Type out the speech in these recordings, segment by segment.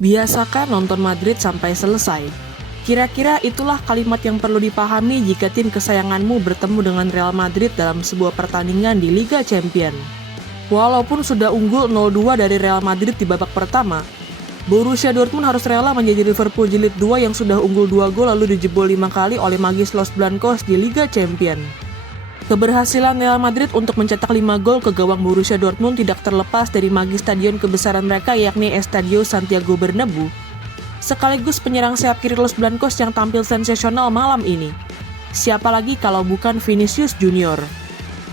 Biasakan nonton Madrid sampai selesai. Kira-kira itulah kalimat yang perlu dipahami jika tim kesayanganmu bertemu dengan Real Madrid dalam sebuah pertandingan di Liga Champions. Walaupun sudah unggul 0-2 dari Real Madrid di babak pertama, Borussia Dortmund harus rela menjadi Liverpool Jilid 2 yang sudah unggul 2 gol lalu dijebol 5 kali oleh magis Los Blancos di Liga Champions. Keberhasilan Real Madrid untuk mencetak 5 gol ke gawang Borussia Dortmund tidak terlepas dari magis stadion kebesaran mereka yakni Estadio Santiago Bernabeu, sekaligus penyerang sayap kiri Los Blancos yang tampil sensasional malam ini. Siapa lagi kalau bukan Vinicius Junior?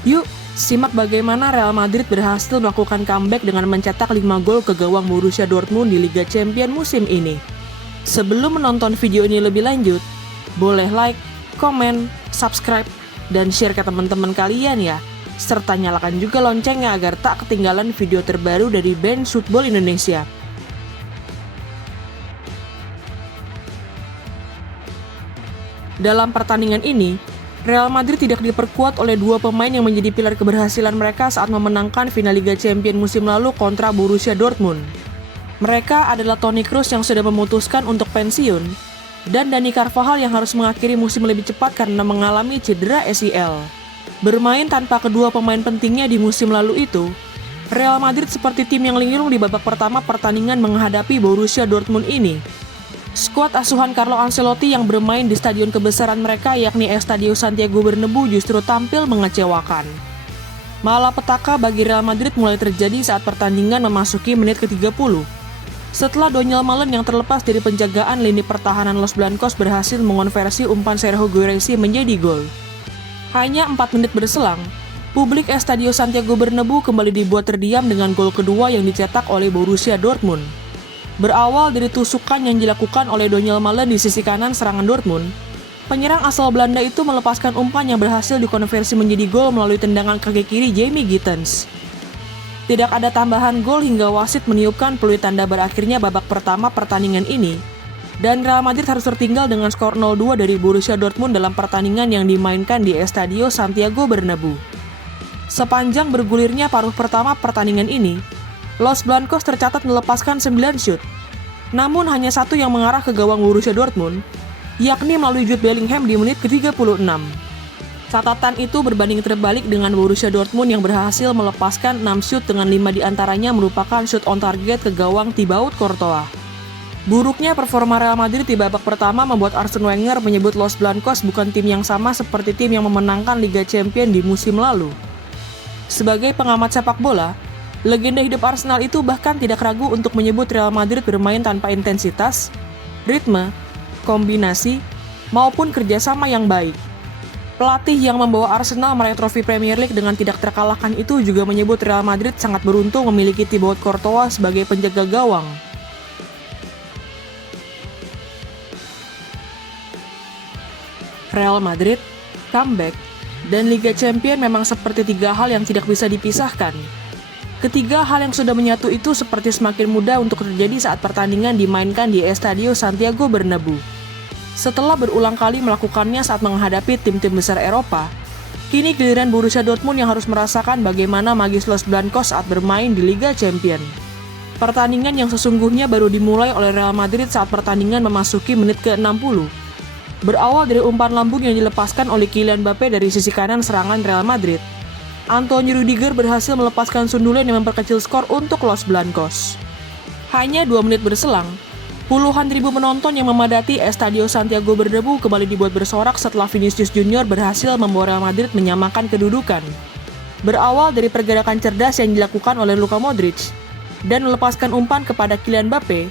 Yuk, simak bagaimana Real Madrid berhasil melakukan comeback dengan mencetak 5 gol ke gawang Borussia Dortmund di Liga Champions musim ini. Sebelum menonton video ini lebih lanjut, boleh like, komen, subscribe, dan share ke teman-teman kalian ya. Serta nyalakan juga loncengnya agar tak ketinggalan video terbaru dari Bench Football Indonesia. Dalam pertandingan ini, Real Madrid tidak diperkuat oleh dua pemain yang menjadi pilar keberhasilan mereka saat memenangkan final Liga Champions musim lalu kontra Borussia Dortmund. Mereka adalah Toni Kroos yang sudah memutuskan untuk pensiun, dan Dani Carvajal yang harus mengakhiri musim lebih cepat karena mengalami cedera ACL. Bermain tanpa kedua pemain pentingnya di musim lalu itu, Real Madrid seperti tim yang linglung di babak pertama pertandingan menghadapi Borussia Dortmund ini. Skuad asuhan Carlo Ancelotti yang bermain di stadion kebesaran mereka yakni Estadio Santiago Bernabeu justru tampil mengecewakan. Malapetaka bagi Real Madrid mulai terjadi saat pertandingan memasuki menit ke-30. Setelah Donyell Malen yang terlepas dari penjagaan lini pertahanan Los Blancos berhasil mengonversi umpan Sergio Guirassy menjadi gol. Hanya 4 menit berselang, publik Estadio Santiago Bernabeu kembali dibuat terdiam dengan gol kedua yang dicetak oleh Borussia Dortmund. Berawal dari tusukan yang dilakukan oleh Donyell Malen di sisi kanan serangan Dortmund, penyerang asal Belanda itu melepaskan umpan yang berhasil dikonversi menjadi gol melalui tendangan kaki kiri Jamie Gittens. Tidak ada tambahan gol hingga wasit meniupkan peluit tanda berakhirnya babak pertama pertandingan ini, dan Real Madrid harus tertinggal dengan skor 0-2 dari Borussia Dortmund dalam pertandingan yang dimainkan di Estadio Santiago Bernabeu. Sepanjang bergulirnya paruh pertama pertandingan ini, Los Blancos tercatat melepaskan 9 shoot, namun hanya satu yang mengarah ke gawang Borussia Dortmund, yakni melalui Jude Bellingham di menit ke-36. Catatan itu berbanding terbalik dengan Borussia Dortmund yang berhasil melepaskan 6 shoot dengan 5 diantaranya merupakan shoot on target ke gawang Thibaut Courtois. Buruknya performa Real Madrid di babak pertama membuat Arsene Wenger menyebut Los Blancos bukan tim yang sama seperti tim yang memenangkan Liga Champions di musim lalu. Sebagai pengamat sepak bola, legenda hidup Arsenal itu bahkan tidak ragu untuk menyebut Real Madrid bermain tanpa intensitas, ritme, kombinasi, maupun kerjasama yang baik. Pelatih yang membawa Arsenal meraih trofi Premier League dengan tidak terkalahkan itu juga menyebut Real Madrid sangat beruntung memiliki Thibaut Courtois sebagai penjaga gawang. Real Madrid, comeback, dan Liga Champions memang seperti tiga hal yang tidak bisa dipisahkan. Ketiga hal yang sudah menyatu itu seperti semakin mudah untuk terjadi saat pertandingan dimainkan di Estadio Santiago Bernabeu. Setelah berulang kali melakukannya saat menghadapi tim-tim besar Eropa, kini giliran Borussia Dortmund yang harus merasakan bagaimana magis Los Blancos saat bermain di Liga Champions. Pertandingan yang sesungguhnya baru dimulai oleh Real Madrid saat pertandingan memasuki menit ke-60. Berawal dari umpan lambung yang dilepaskan oleh Kylian Mbappé dari sisi kanan serangan Real Madrid, Anthony Rudiger berhasil melepaskan sundulan yang memperkecil skor untuk Los Blancos. Hanya 2 menit berselang, puluhan ribu penonton yang memadati Estadio Santiago Bernabeu kembali dibuat bersorak setelah Vinicius Junior berhasil membawa Real Madrid menyamakan kedudukan. Berawal dari pergerakan cerdas yang dilakukan oleh Luka Modric dan melepaskan umpan kepada Kylian Mbappé,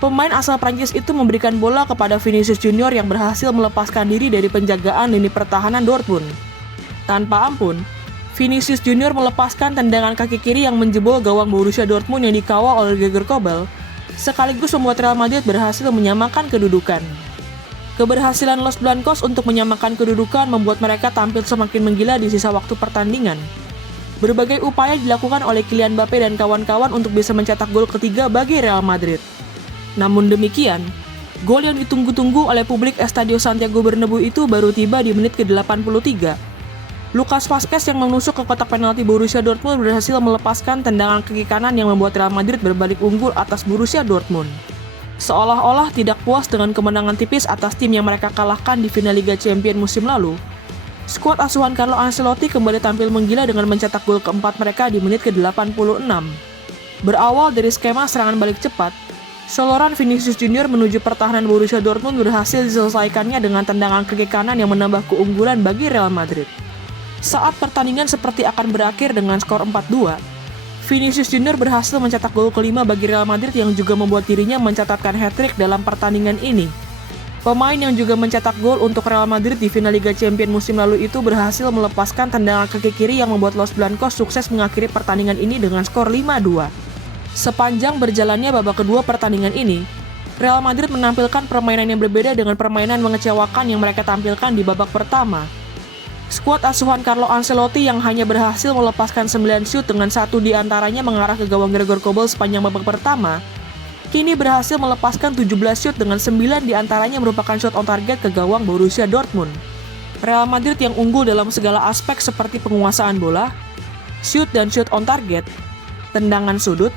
pemain asal Prancis itu memberikan bola kepada Vinicius Junior yang berhasil melepaskan diri dari penjagaan lini pertahanan Dortmund. Tanpa ampun, Vinicius Junior melepaskan tendangan kaki kiri yang menjebol gawang Borussia Dortmund yang dikawal oleh Gregor Kobel, sekaligus membuat Real Madrid berhasil menyamakan kedudukan. Keberhasilan Los Blancos untuk menyamakan kedudukan membuat mereka tampil semakin menggila di sisa waktu pertandingan. Berbagai upaya dilakukan oleh Kylian Mbappé dan kawan-kawan untuk bisa mencetak gol ketiga bagi Real Madrid. Namun demikian, gol yang ditunggu-tunggu oleh publik Estadio Santiago Bernabeu itu baru tiba di menit ke-83. Lucas Vazquez yang menusuk ke kotak penalti Borussia Dortmund berhasil melepaskan tendangan kaki kanan yang membuat Real Madrid berbalik unggul atas Borussia Dortmund. Seolah-olah tidak puas dengan kemenangan tipis atas tim yang mereka kalahkan di final Liga Champions musim lalu, skuad asuhan Carlo Ancelotti kembali tampil menggila dengan mencetak gol keempat mereka di menit ke-86. Berawal dari skema serangan balik cepat, soloran Vinicius Junior menuju pertahanan Borussia Dortmund berhasil diselesaikannya dengan tendangan kaki kanan yang menambah keunggulan bagi Real Madrid. Saat pertandingan seperti akan berakhir dengan skor 4-2, Vinicius Junior berhasil mencetak gol kelima bagi Real Madrid yang juga membuat dirinya mencatatkan hat-trick dalam pertandingan ini. Pemain yang juga mencetak gol untuk Real Madrid di final Liga Champions musim lalu itu berhasil melepaskan tendangan kaki kiri yang membuat Los Blancos sukses mengakhiri pertandingan ini dengan skor 5-2. Sepanjang berjalannya babak kedua pertandingan ini, Real Madrid menampilkan permainan yang berbeda dengan permainan mengecewakan yang mereka tampilkan di babak pertama. Skuad asuhan Carlo Ancelotti yang hanya berhasil melepaskan 9 shoot dengan satu di antaranya mengarah ke gawang Gregor Kobel sepanjang babak pertama, kini berhasil melepaskan 17 shoot dengan 9 di antaranya merupakan shot on target ke gawang Borussia Dortmund. Real Madrid yang unggul dalam segala aspek seperti penguasaan bola, shoot dan shoot on target, tendangan sudut,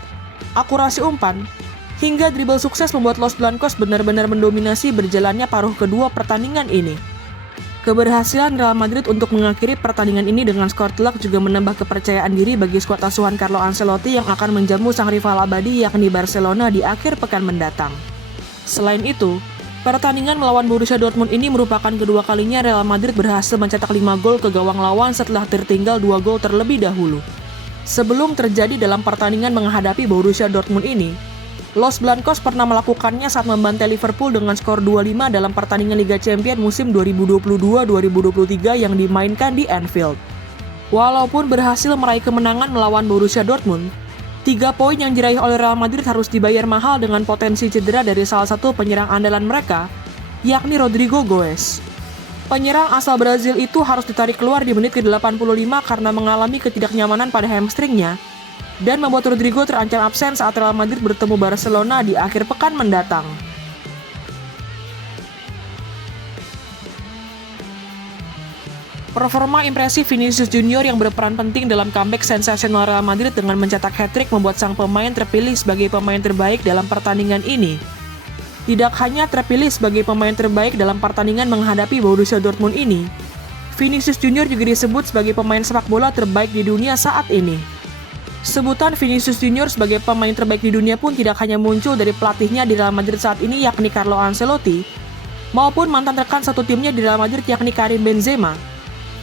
akurasi umpan, hingga dribble sukses membuat Los Blancos benar-benar mendominasi berjalannya paruh kedua pertandingan ini. Keberhasilan Real Madrid untuk mengakhiri pertandingan ini dengan skor telak juga menambah kepercayaan diri bagi skuad asuhan Carlo Ancelotti yang akan menjamu sang rival abadi yakni Barcelona di akhir pekan mendatang. Selain itu, pertandingan melawan Borussia Dortmund ini merupakan kedua kalinya Real Madrid berhasil mencetak 5 gol ke gawang lawan setelah tertinggal 2 gol terlebih dahulu. Sebelum terjadi dalam pertandingan menghadapi Borussia Dortmund ini, Los Blancos pernah melakukannya saat membantai Liverpool dengan skor 2-5 dalam pertandingan Liga Champions musim 2022-2023 yang dimainkan di Anfield. Walaupun berhasil meraih kemenangan melawan Borussia Dortmund, 3 poin yang diraih oleh Real Madrid harus dibayar mahal dengan potensi cedera dari salah satu penyerang andalan mereka, yakni Rodrigo Goes. Penyerang asal Brazil itu harus ditarik keluar di menit ke-85 karena mengalami ketidaknyamanan pada hamstringnya, dan membuat Rodrigo terancam absen saat Real Madrid bertemu Barcelona di akhir pekan mendatang. Performa impresif Vinicius Junior yang berperan penting dalam comeback sensasional Real Madrid dengan mencetak hat-trick membuat sang pemain terpilih sebagai pemain terbaik dalam pertandingan ini. Tidak hanya terpilih sebagai pemain terbaik dalam pertandingan menghadapi Borussia Dortmund ini, Vinicius Junior juga disebut sebagai pemain sepak bola terbaik di dunia saat ini. Sebutan Vinicius Junior sebagai pemain terbaik di dunia pun tidak hanya muncul dari pelatihnya di Real Madrid saat ini yakni Carlo Ancelotti, maupun mantan rekan satu timnya di Real Madrid yakni Karim Benzema,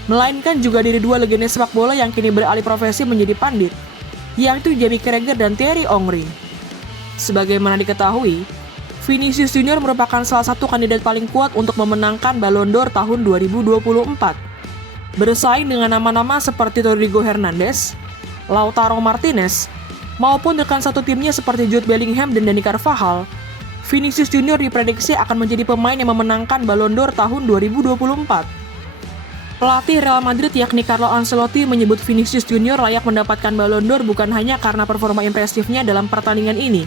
melainkan juga dari 2 legenda sepak bola yang kini beralih profesi menjadi pandit, yaitu Jamie Carragher dan Thierry Henry. Sebagaimana diketahui, Vinicius Junior merupakan salah satu kandidat paling kuat untuk memenangkan Ballon d'Or tahun 2024. Bersaing dengan nama-nama seperti Rodrigo Hernandez, Lautaro Martinez, maupun rekan satu timnya seperti Jude Bellingham dan Dani Carvajal, Vinicius Junior diprediksi akan menjadi pemain yang memenangkan Ballon d'Or tahun 2024. Pelatih Real Madrid yakni Carlo Ancelotti menyebut Vinicius Junior layak mendapatkan Ballon d'Or bukan hanya karena performa impresifnya dalam pertandingan ini,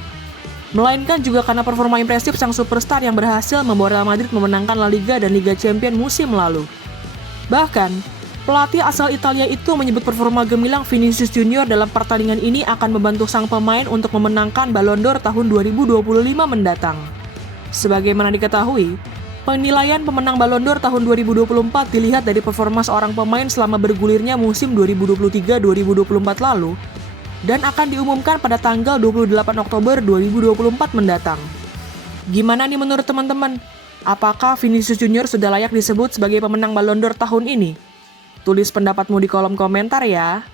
melainkan juga karena performa impresif sang superstar yang berhasil membawa Real Madrid memenangkan La Liga dan Liga Champions musim lalu. Bahkan, pelatih asal Italia itu menyebut performa gemilang Vinicius Junior dalam pertandingan ini akan membantu sang pemain untuk memenangkan Ballon d'Or tahun 2025 mendatang. Sebagaimana diketahui, penilaian pemenang Ballon d'Or tahun 2024 dilihat dari performa seorang pemain selama bergulirnya musim 2023-2024 lalu, dan akan diumumkan pada tanggal 28 Oktober 2024 mendatang. Gimana nih menurut teman-teman? Apakah Vinicius Junior sudah layak disebut sebagai pemenang Ballon d'Or tahun ini? Tulis pendapatmu di kolom komentar ya.